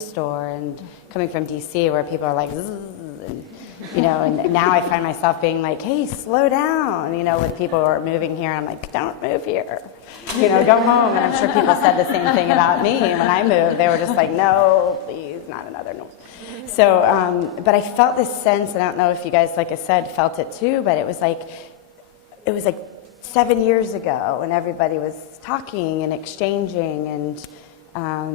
store, and coming from DC where people are like, zzz, and, you know, and now I find myself being like, hey, slow down, you know, with people who are moving here. I'm like, don't move here, you know, go home. And I'm sure people said the same thing about me when I moved. They were just like, no, please, not another no. So, but I felt this sense, and I don't know if you guys, like I said, felt it too, but it was like 7 years ago, and everybody was talking and exchanging, and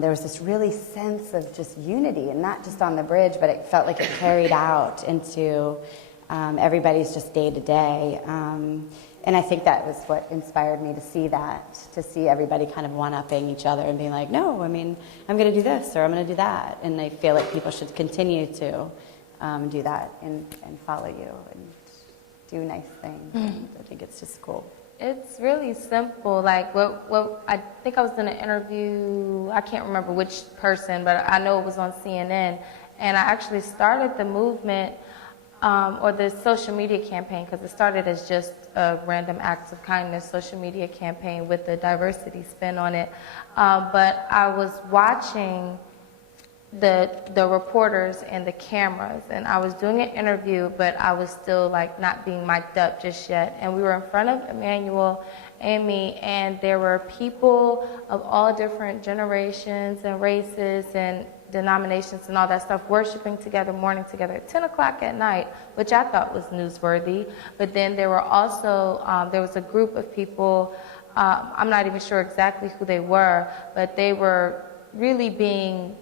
there was this really sense of just unity, and not just on the bridge, but it felt like it carried out into everybody's just day to day. And I think that was what inspired me to see everybody kind of one-upping each other and being like, no, I mean, I'm going to do this or I'm going to do that. And I feel like people should continue to do that and follow you and do nice things. And I think it's just cool. It's really simple. Like, what I think I was in an interview, I can't remember which person, but I know it was on CNN, and I actually started the movement or the social media campaign, because it started as just a random acts of kindness social media campaign with a diversity spin on it. But I was watching the reporters and the cameras, and I was doing an interview, but I was still like not being mic'd up just yet. And we were in front of Emmanuel and me, and there were people of all different generations and races and denominations and all that stuff worshiping together, mourning together at 10 o'clock at night, which I thought was newsworthy. But then there were also, there was a group of people, I'm not even sure exactly who they were, but they were really being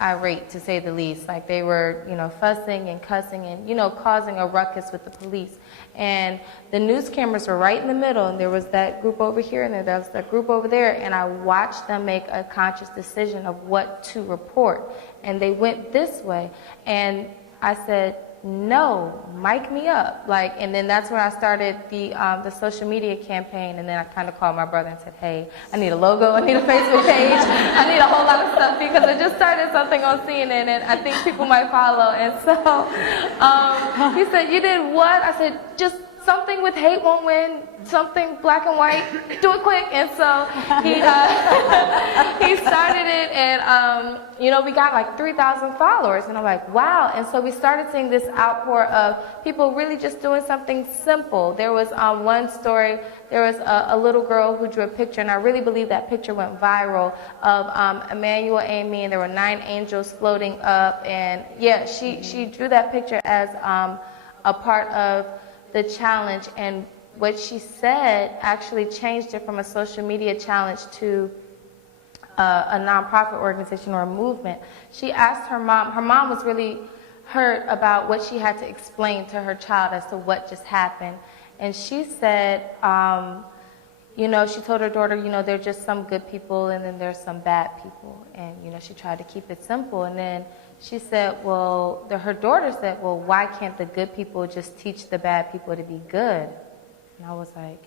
irate, to say the least. Like, they were, you know, fussing and cussing and, you know, causing a ruckus with the police. And the news cameras were right in the middle, and there was that group over here and there was that group over there, and I watched them make a conscious decision of what to report. And they went this way, and I said, no, mic me up. Like, and then that's when I started the social media campaign, and then I kind of called my brother and said, hey, I need a logo, I need a Facebook page, I need a whole lot of stuff, because I just started something on CNN and I think people might follow. And so he said, you did what? I said, just something with hate won't win, something black and white, do it quick. And so he started it, and you know, we got like 3,000 followers, and I'm like, wow. And so we started seeing this outpour of people really just doing something simple. There was one story, there was a little girl who drew a picture, and I really believe that picture went viral, of Emmanuel and me, and there were 9 angels floating up, and yeah, she drew that picture as a part of the challenge, and what she said actually changed it from a social media challenge to a nonprofit organization or a movement. She asked her mom was really hurt about what she had to explain to her child as to what just happened. And she said, you know, she told her daughter, you know, there are just some good people and then there's some bad people. And, you know, she tried to keep it simple. And then she said, well, her daughter said, well, why can't the good people just teach the bad people to be good? And I was like,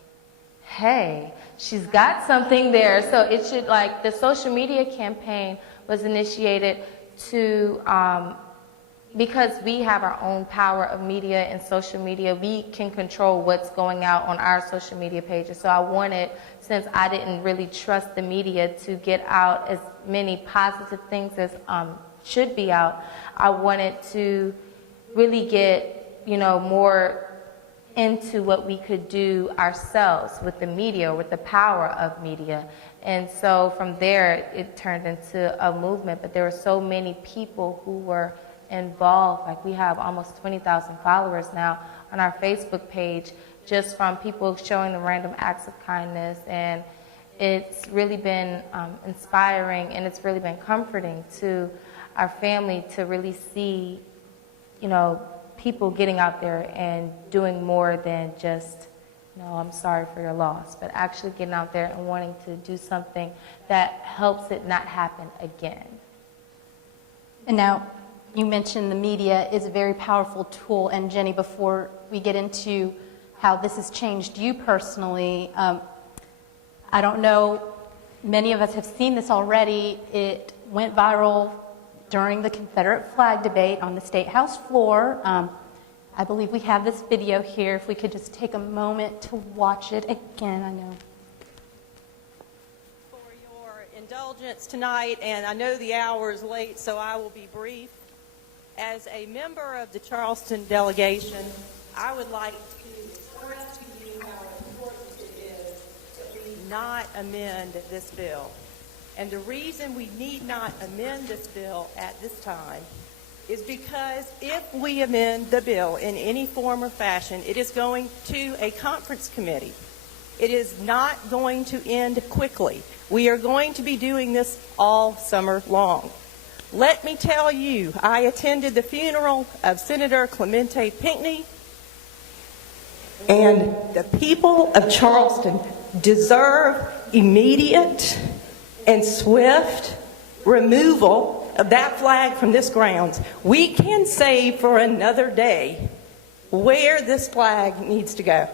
hey, she's got something there. So it should, like, the social media campaign was initiated to, because we have our own power of media and social media, we can control what's going out on our social media pages. So I wanted, since I didn't really trust the media to get out as many positive things as should be out, I wanted to really get, you know, more into what we could do ourselves with the media, with the power of media. And so from there, it turned into a movement. But there were so many people who were involved. Like, we have almost 20,000 followers now on our Facebook page, just from people showing the random acts of kindness. And it's really been inspiring, and it's really been comforting to our family to really see, you know, people getting out there and doing more than just, you know, I'm sorry for your loss, but actually getting out there and wanting to do something that helps it not happen again. And now, you mentioned the media is a very powerful tool, and Jenny, before we get into how this has changed you personally, I don't know, many of us have seen this already. It went viral during the Confederate flag debate on the State House floor. I believe we have this video here. If we could just take a moment to watch it again, I know. For your indulgence tonight, and I know the hour is late, so I will be brief. As a member of the Charleston delegation, I would like to express to you how important it is that we not amend this bill. And the reason we need not amend this bill at this time is because if we amend the bill in any form or fashion, it is going to a conference committee. It is not going to end quickly. We are going to be doing this all summer long. Let me tell you, I attended the funeral of Senator Clemente Pinckney, and the people of Charleston deserve immediate and swift removal of that flag from this grounds. We can say for another day where this flag needs to go,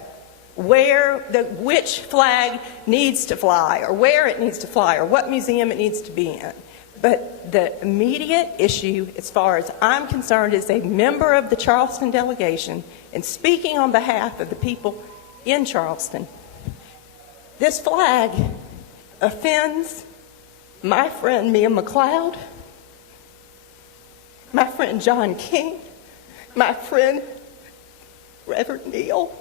which flag needs to fly, or where it needs to fly, or what museum it needs to be in. But the immediate issue, as far as I'm concerned, as a member of the Charleston delegation, and speaking on behalf of the people in Charleston, this flag offends my friend Mia McLeod, my friend John King, my friend Reverend Neal.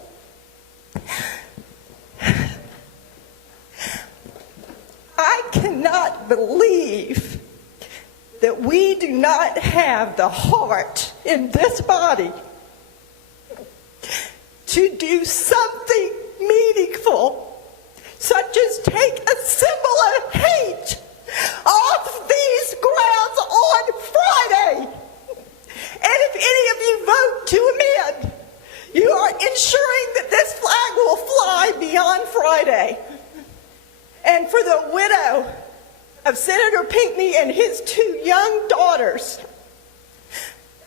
I cannot believe that we do not have the heart in this body to do something meaningful, such as take a symbol of hate off these grounds on Friday. And if any of you vote to amend, you are ensuring that this flag will fly beyond Friday. And for the widow of Senator Pinckney and his 2 young daughters,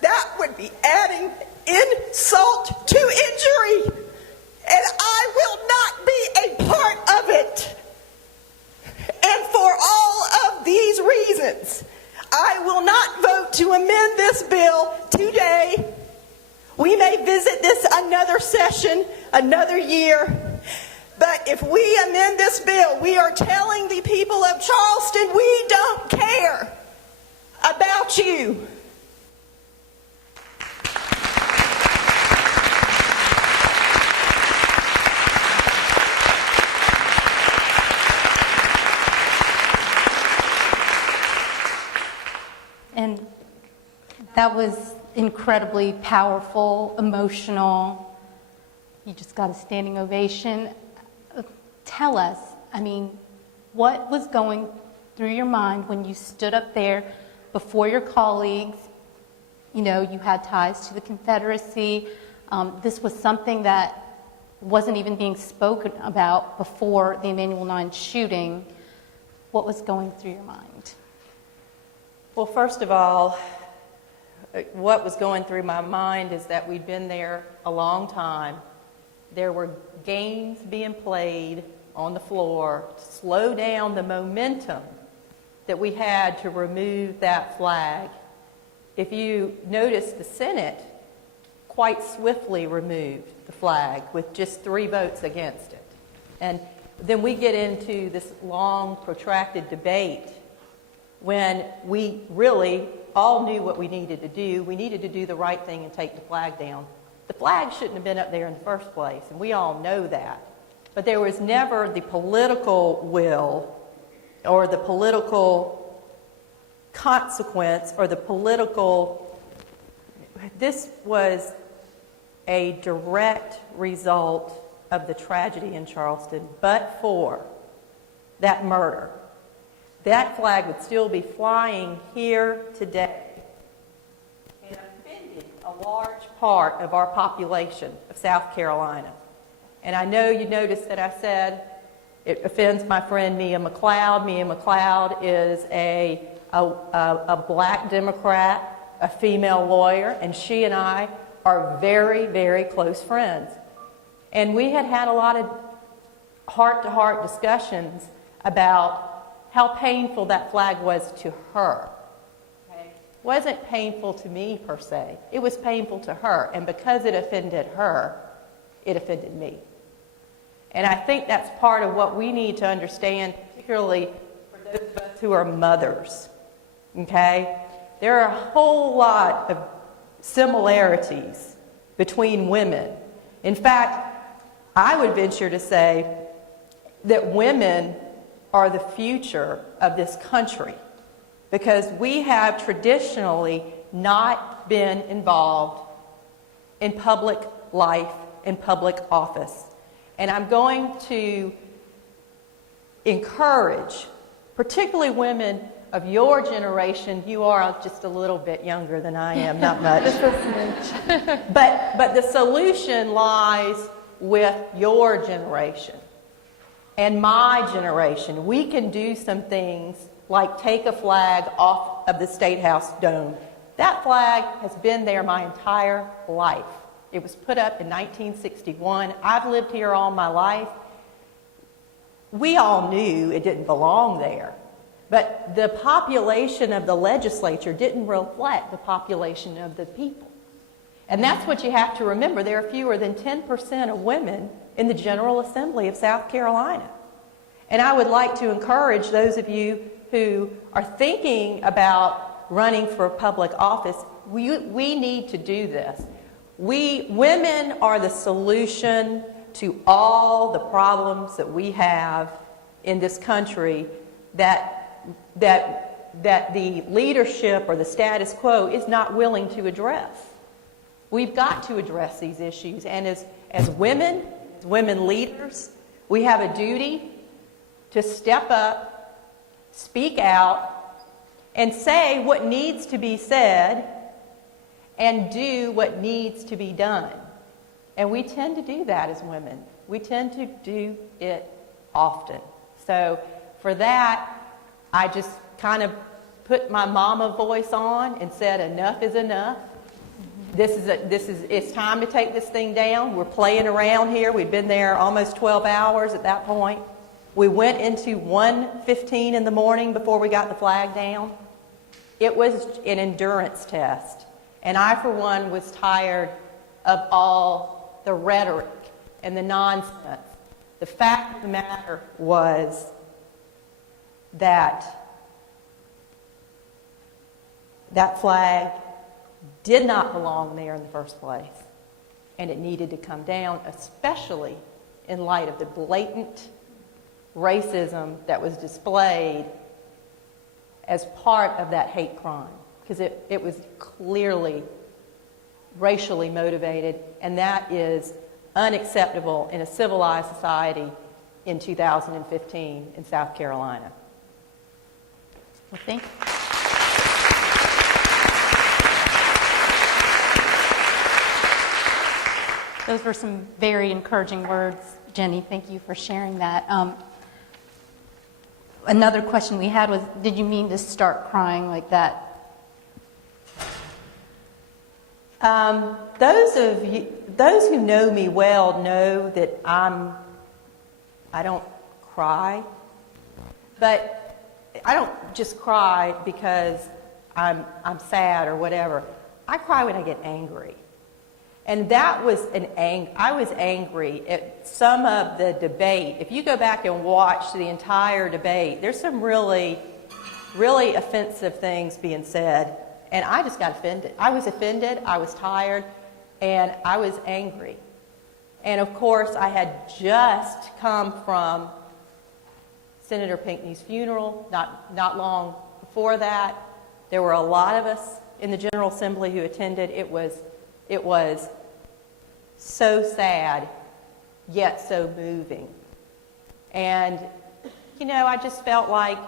that would be adding insult to injury. And I will not be a part of it. And for all of these reasons, I will not vote to amend this bill today. We may visit this another session, another year. But if we amend this bill, we are telling the people of Charleston, we don't care about you. And that was incredibly powerful, emotional. You just got a standing ovation. Tell us, what was going through your mind when you stood up there before your colleagues? You know, you had ties to the Confederacy. This was something that wasn't even being spoken about before the Emanuel 9 shooting. What was going through your mind? Well, first of all, what was going through my mind is that we'd been there a long time. There were games being played on the floor to slow down the momentum that we had to remove that flag. If you notice, the Senate quite swiftly removed the flag with just 3 votes against it. And then we get into this long, protracted debate when we really all knew what we needed to do. We needed to do the right thing and take the flag down. The flag shouldn't have been up there in the first place, and we all know that. But there was never the political will or the political consequence or the political... This was a direct result of the tragedy in Charleston, but for that murder. That flag would still be flying here today and offended a large part of our population of South Carolina. And I know you noticed that I said it offends my friend Mia McLeod. Mia McLeod is a black Democrat, a female lawyer, and she and I are very, very close friends. And we had a lot of heart-to-heart discussions about how painful that flag was to her. Okay? It wasn't painful to me per se. It was painful to her. And because it offended her, it offended me. And I think that's part of what we need to understand, particularly for those of us who are mothers, okay? There are a whole lot of similarities between women. In fact, I would venture to say that women are the future of this country because we have traditionally not been involved in public life, in public office. And I'm going to encourage, particularly women of your generation, you are just a little bit younger than I am, not much. But the solution lies with your generation and my generation. We can do some things like take a flag off of the State House dome. That flag has been there my entire life. It was put up in 1961. I've lived here all my life. We all knew it didn't belong there. But the population of the legislature didn't reflect the population of the people. And that's what you have to remember. There are fewer than 10% of women in the General Assembly of South Carolina. And I would like to encourage those of you who are thinking about running for public office, we need to do this. Women are the solution to all the problems that we have in this country that the leadership or the status quo is not willing to address. We've got to address these issues. And as women leaders, we have a duty to step up, speak out, and say what needs to be said and do what needs to be done. And we tend to do that as women. We tend to do it often. So for that, I just kind of put my mama voice on and said, enough is enough. It's time to take this thing down. We're playing around here. We've been there almost 12 hours at that point. We went into 1:15 in the morning before we got the flag down. It was an endurance test. And I, for one, was tired of all the rhetoric and the nonsense. The fact of the matter was that that flag did not belong there in the first place. And it needed to come down, especially in light of the blatant racism that was displayed as part of that hate crime. Because it was clearly racially motivated, and that is unacceptable in a civilized society in 2015 in South Carolina. Well, thank you. Those were some very encouraging words, Jenny. Thank you for sharing that. Another question we had was, did you mean to start crying like that? Those who know me well know that I don't cry, but I don't just cry because I'm sad or whatever. I cry when I get angry. And that was I was angry at some of the debate. If you go back and watch the entire debate, there's some really, really offensive things being said. And I just got offended. I was offended, I was tired, and I was angry. And of course, I had just come from Senator Pinckney's funeral, not long before that. There were a lot of us in the General Assembly who attended. It was so sad, yet so moving. And, I just felt like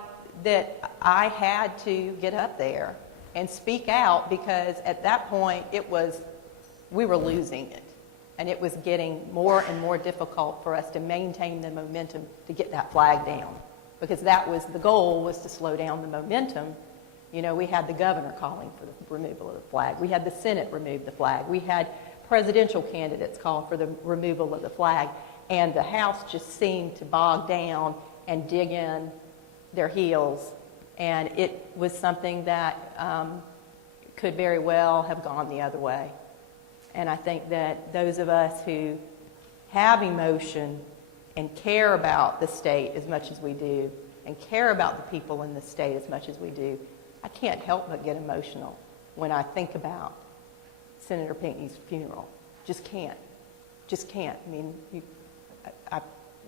that I had to get up there and speak out because at that point we were losing it. And it was getting more and more difficult for us to maintain the momentum to get that flag down. Because that was the goal, was to slow down the momentum. We had the governor calling for the removal of the flag. We had the Senate remove the flag. We had presidential candidates call for the removal of the flag. And the House just seemed to bog down and dig in their heels. And it was something that could very well have gone the other way. And I think that those of us who have emotion and care about the state as much as we do, and care about the people in the state as much as we do, I can't help but get emotional when I think about Senator Pinckney's funeral. Just can't. Just can't. I mean,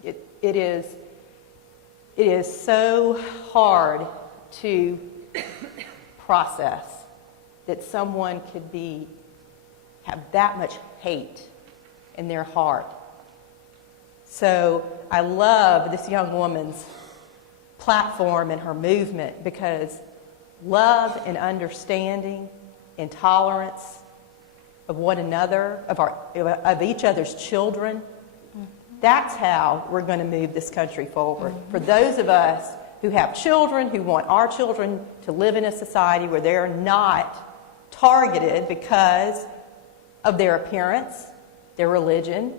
it is so hard to process that someone could have that much hate in their heart. So I love this young woman's platform and her movement, because love and understanding and tolerance of one another, of each other's children, that's how we're going to move this country forward. For those of us who have children, who want our children to live in a society where they're not targeted because of their appearance, their religion,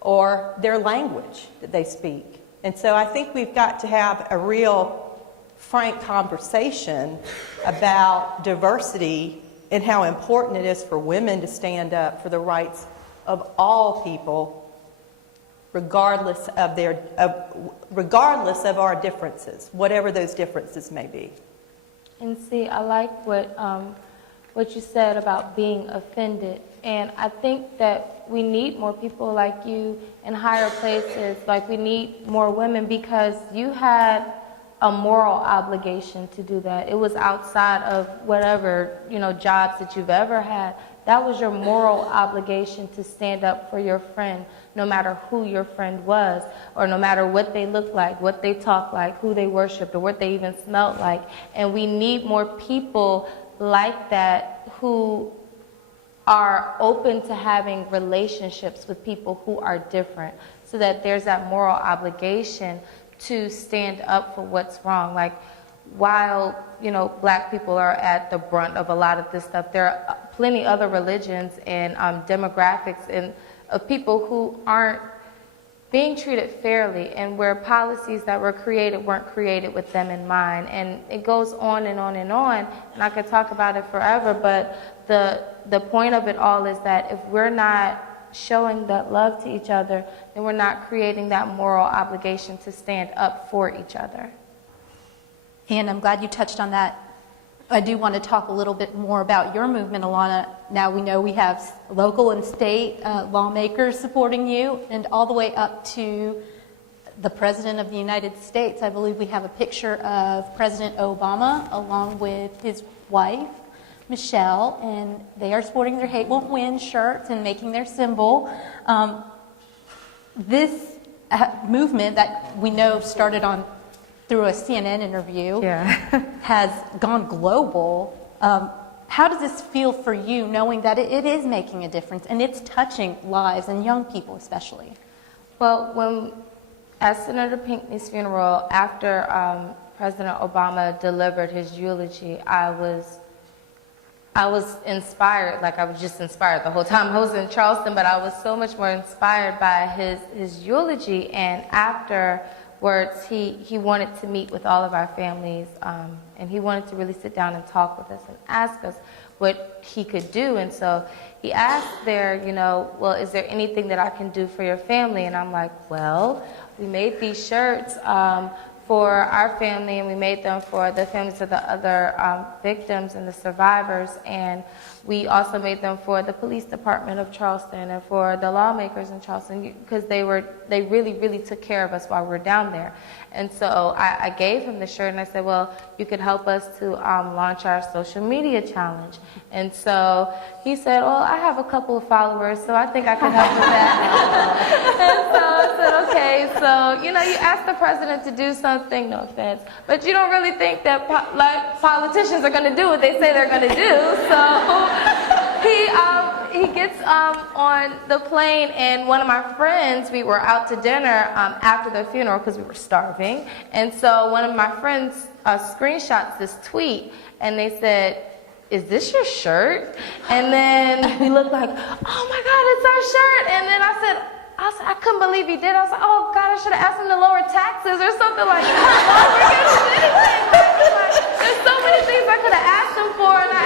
or their language that they speak. And so I think we've got to have a real frank conversation about diversity and how important it is for women to stand up for the rights of all people, regardless of our differences, whatever those differences may be. And see, I like what you said about being offended. And I think that we need more people like you in higher places. Like, we need more women, because you had a moral obligation to do that. It was outside of whatever, jobs that you've ever had. That was your moral obligation to stand up for your friend, no matter who your friend was, or no matter what they looked like, what they talked like, who they worshiped, or what they even smelled like. And we need more people like that who are open to having relationships with people who are different, so that there's that moral obligation to stand up for what's wrong. Like, while, black people are at the brunt of a lot of this stuff, there are plenty other religions and demographics and of people who aren't being treated fairly, and where policies that were created weren't created with them in mind. And it goes on and on and on, and I could talk about it forever, but the point of it all is that if we're not showing that love to each other, then we're not creating that moral obligation to stand up for each other. And I'm glad you touched on that. I do want to talk a little bit more about your movement, Alana. Now we know we have local and state lawmakers supporting you, and all the way up to the President of the United States. I believe we have a picture of President Obama along with his wife, Michelle, and they are sporting their Hate Won't Win shirts and making their symbol. This movement that we know started through a CNN interview has gone global. How does this feel for you, knowing that it is making a difference and it's touching lives, and young people especially? Well, at Senator Pinckney's funeral, after President Obama delivered his eulogy, I was inspired. Like, I was just inspired the whole time I was in Charleston, but I was so much more inspired by his eulogy. And afterwards, he wanted to meet with all of our families, and he wanted to really sit down and talk with us and ask us what he could do. And so he asked there, well, is there anything that I can do for your family? And I'm like, well, we made these shirts for our family, and we made them for the families of the other victims and the survivors, and we also made them for the police department of Charleston and for the lawmakers in Charleston, because they really, really took care of us while we were down there. And so I gave him the shirt, and I said, well, you could help us to launch our social media challenge. And so he said, well, I have a couple of followers, so I think I could help with that. And so I said, okay, so, you ask the president to do something, no offense, but you don't really think that politicians are going to do what they say they're going to do. So he gets on the plane, and one of my friends, we were out to dinner after the funeral because we were starving, and so one of my friends screenshots this tweet, and they said, is this your shirt? And then we looked like, oh my God, it's our shirt. And then I couldn't believe he did. I was like, oh God, I should have asked him to lower taxes or something like that. There's so many things I could have asked him for, and I